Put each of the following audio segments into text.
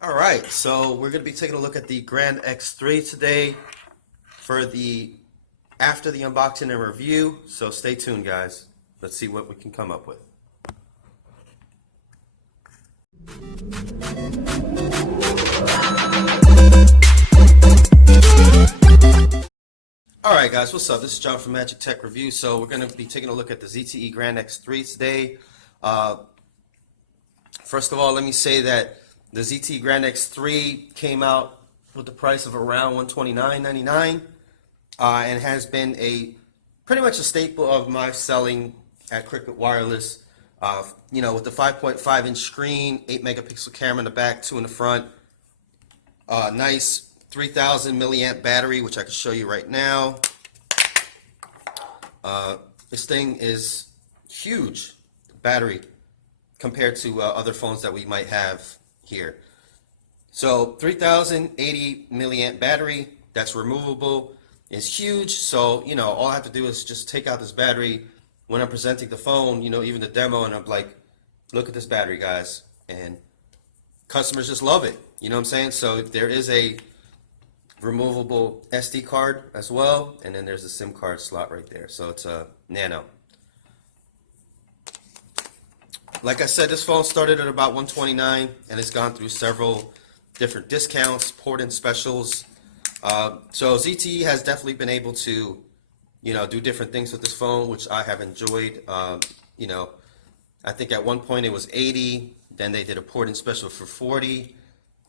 All right, so we're going to be taking a look at the Grand X3 today for the after the unboxing and review. So stay tuned, guys. Let's see what we can come up with. All right, guys, what's up? This is John from Magic Tech Review. So we're going to be taking a look at the ZTE Grand X3 today. First of all, let me say that the ZTE Grand X3 came out with the price of around $129.99 and has been pretty much a staple of my selling at Cricket Wireless. With the 5.5-inch screen, 8 megapixel camera in the back, 2 in the front, nice 3,000 milliamp battery, which I can show you right now. This thing is huge battery compared to other phones that we might have here. So 3,080 milliamp battery, that's removable, is huge. So, all I have to do is just take out this battery when I'm presenting the phone, even the demo, and I'm like, look at this battery, guys. And customers just love it. You know what I'm saying? So there is a removable SD card as well, and then there's a SIM card slot right there. So it's a Nano. Like I said, this phone started at about $129, and it's gone through several different discounts, port-in specials. So ZTE has definitely been able to, do different things with this phone, which I have enjoyed. I think at one point it was $80, then they did a port-in special for $40,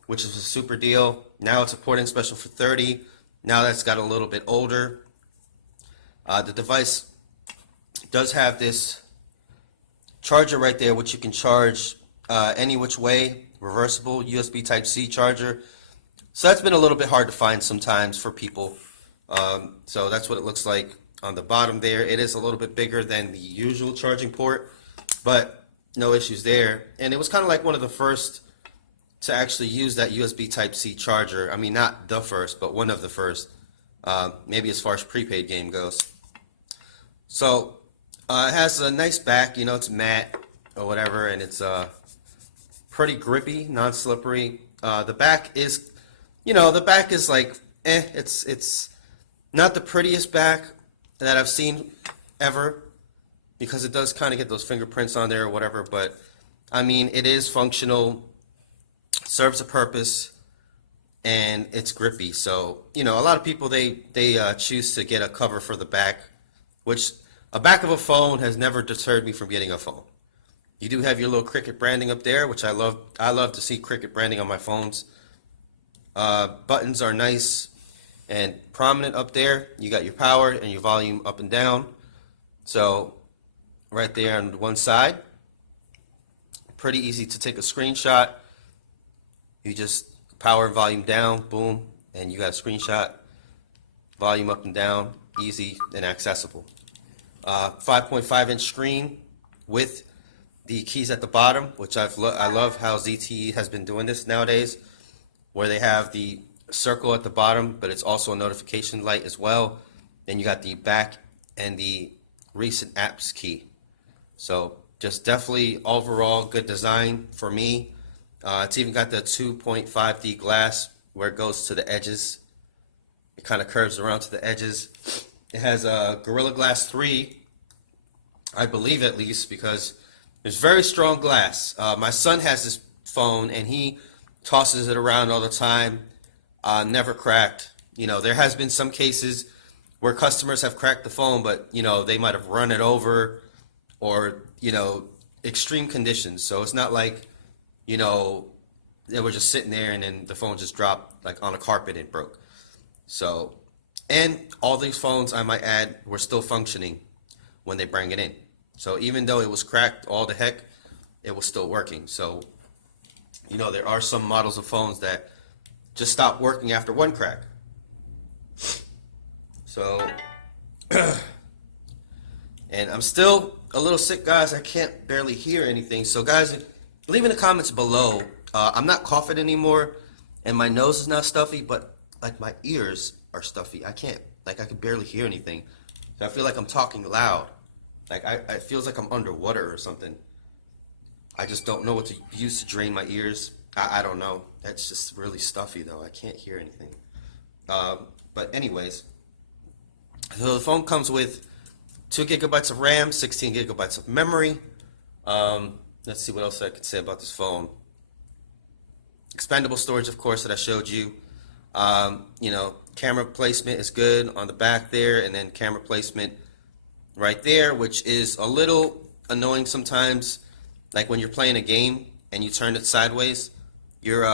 which is a super deal. Now it's a port-in special for $30. Now that's got a little bit older. The device does have this charger right there, which you can charge any which way, reversible USB Type-C charger. So that's been a little bit hard to find sometimes for people. So that's what it looks like on the bottom there. It is a little bit bigger than the usual charging port, but no issues there. And it was kind of like one of the first to actually use that USB Type-C charger. I mean, not the first, but one of the first, maybe as far as prepaid game goes. So it has a nice back, it's matte or whatever, and it's pretty grippy, non-slippery. The back is, like, it's not the prettiest back that I've seen ever, because it does kind of get those fingerprints on there or whatever, but I mean, it is functional, serves a purpose, and it's grippy. So, a lot of people, they choose to get a cover for the back, which a back of a phone has never deterred me from getting a phone. You do have your little Cricket branding up there, which I love. I love to see Cricket branding on my phones. Buttons are nice and prominent up there. You got your power and your volume up and down. So right there on one side, pretty easy to take a screenshot. You just power and volume down, boom, and you got a screenshot. Volume up and down, easy and accessible. 5.5-inch screen with the keys at the bottom, which I love how ZTE has been doing this nowadays, where they have the circle at the bottom, but it's also a notification light as well. Then you got the back and the recent apps key. So just definitely overall good design for me. It's even got the 2.5D glass where it goes to the edges. It kind of curves around to the edges. It has a Gorilla Glass 3, I believe at least, because there's very strong glass. My son has this phone, and he tosses it around all the time. Never cracked. There has been some cases where customers have cracked the phone, but, they might have run it over or, extreme conditions. So it's not like, they were just sitting there and then the phone just dropped like on a carpet and broke. So, and all these phones, I might add, were still functioning when they bring it in. So even though it was cracked all the heck, it was still working. So, there are some models of phones that just stop working after one crack. So, and I'm still a little sick, guys. I can't barely hear anything. So, guys, leave in the comments below. I'm not coughing anymore, and my nose is not stuffy, but like my ears are stuffy. I can barely hear anything. So I feel like I'm talking loud. Like it feels like I'm underwater or something. I just don't know what to use to drain my ears. I don't know. That's just really stuffy though. I can't hear anything. But anyways, so the phone comes with 2 gigabytes of RAM, 16 gigabytes of memory. Let's see what else I could say about this phone. Expandable storage, of course, that I showed you. You know, camera placement is good on the back there, and then camera placement right there, which is a little annoying sometimes. Like when you're playing a game and you turn it sideways, your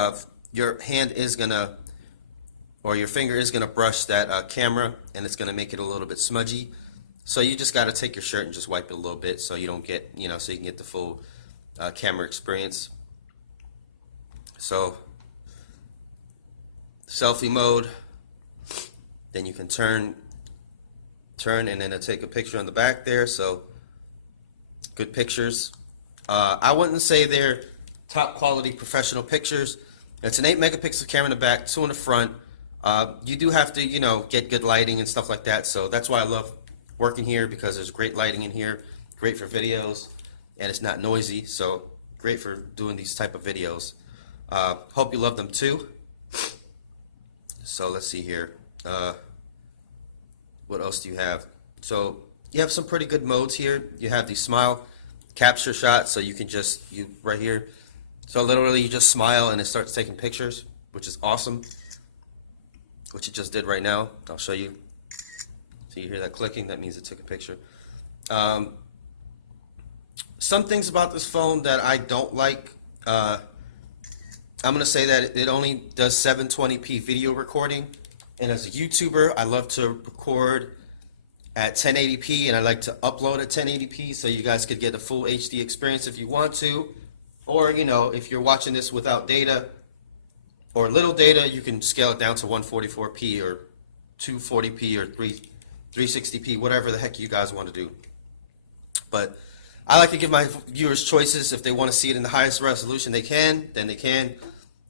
hand is gonna, or your finger is gonna brush that camera, and it's gonna make it a little bit smudgy. So you just gotta take your shirt and just wipe it a little bit so you don't get, you know, so you can get the full camera experience. So selfie mode, then you can turn, and then it'll take a picture on the back there. So good pictures. I wouldn't say they're top quality professional pictures. It's an 8 megapixel camera in the back, 2 in the front. You do have to, you know, get good lighting and stuff like that. So that's why I love working here, because there's great lighting in here, great for videos, and it's not noisy. So great for doing these type of videos. Hope you love them too. So let's see here. What else do you have? So you have some pretty good modes here. You have the smile capture shot, so you can just, right here. So literally you just smile and it starts taking pictures, which is awesome. Which it just did right now. I'll show you. So you hear that clicking, that means it took a picture. Some things about this phone that I don't like. I'm going to say that it only does 720p video recording. And as a YouTuber, I love to record at 1080p, and I like to upload at 1080p so you guys could get a full HD experience if you want to. Or, you know, if you're watching this without data or little data, you can scale it down to 144p or 240p or 360p, whatever the heck you guys want to do. But I like to give my viewers choices. If they want to see it in the highest resolution they can, then they can,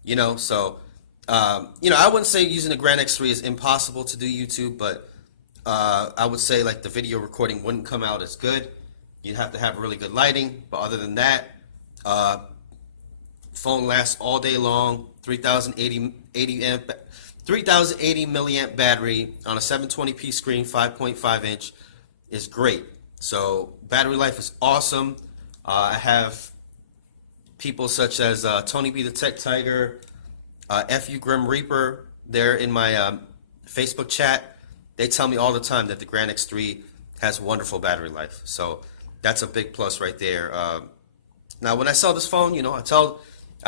you know. So, you know, I wouldn't say using a Grand X3 is impossible to do YouTube, but I would say like the video recording wouldn't come out as good. You'd have to have really good lighting, but other than that, phone lasts all day long. 3080 milliamp battery on a 720p screen, 5.5 inch is great. So battery life is awesome. I have people such as Tony B the Tech Tiger, FU Grim Reaper, they're in my Facebook chat. They tell me all the time that the Grand X3 has wonderful battery life. So that's a big plus right there. Now, when I sell this phone, you know, I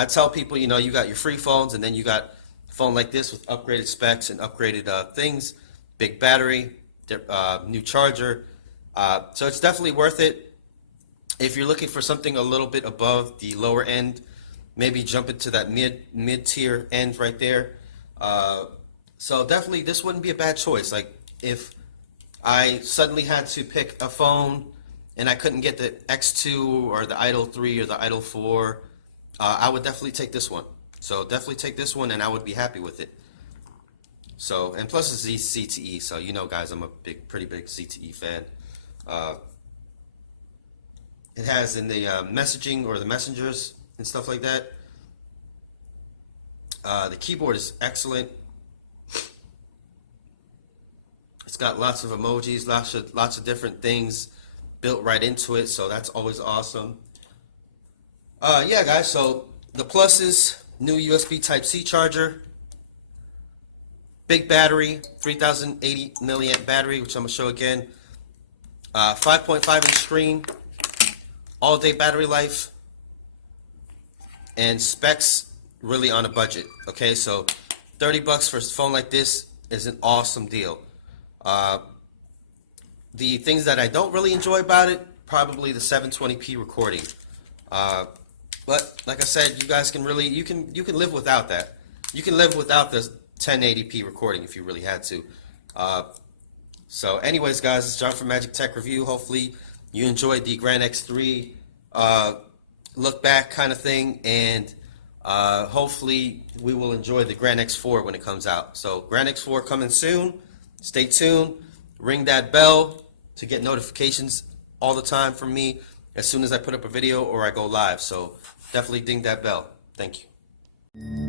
tell people, you know, you got your free phones, and then you got a phone like this with upgraded specs and upgraded things, big battery, new charger. So it's definitely worth it. If you're looking for something a little bit above the lower end, maybe jump into that mid-tier end right there. So definitely this wouldn't be a bad choice. Like if I suddenly had to pick a phone and I couldn't get the X2 or the Idol 3 or the Idol 4, I would definitely take this one. So definitely take this one, and I would be happy with it. So, and plus it's ZTE, so you know, guys, I'm a pretty big ZTE fan. It has in the messaging or the messengers and stuff like that. The keyboard is excellent. It's got lots of emojis, lots of different things built right into it, so that's always awesome. Yeah, guys, so the pluses: new USB Type-C charger, big battery, 3080 milliamp battery, which I'm going to show again, 5.5 inch screen, all-day battery life, and specs really on a budget. Okay, so $30 for a phone like this is an awesome deal. The things that I don't really enjoy about it, probably the 720p recording. But like I said, you guys can really, you can live without that. You can live without the 1080p recording if you really had to. So anyways, guys, it's John from Magic Tech Review. Hopefully you enjoyed the Grand X3 look back kind of thing, and hopefully we will enjoy the Grand X4 when it comes out. So Grand X4 coming soon. Stay tuned. Ring that bell to get notifications all the time from me as soon as I put up a video or I go live. So definitely ding that bell. Thank you. you.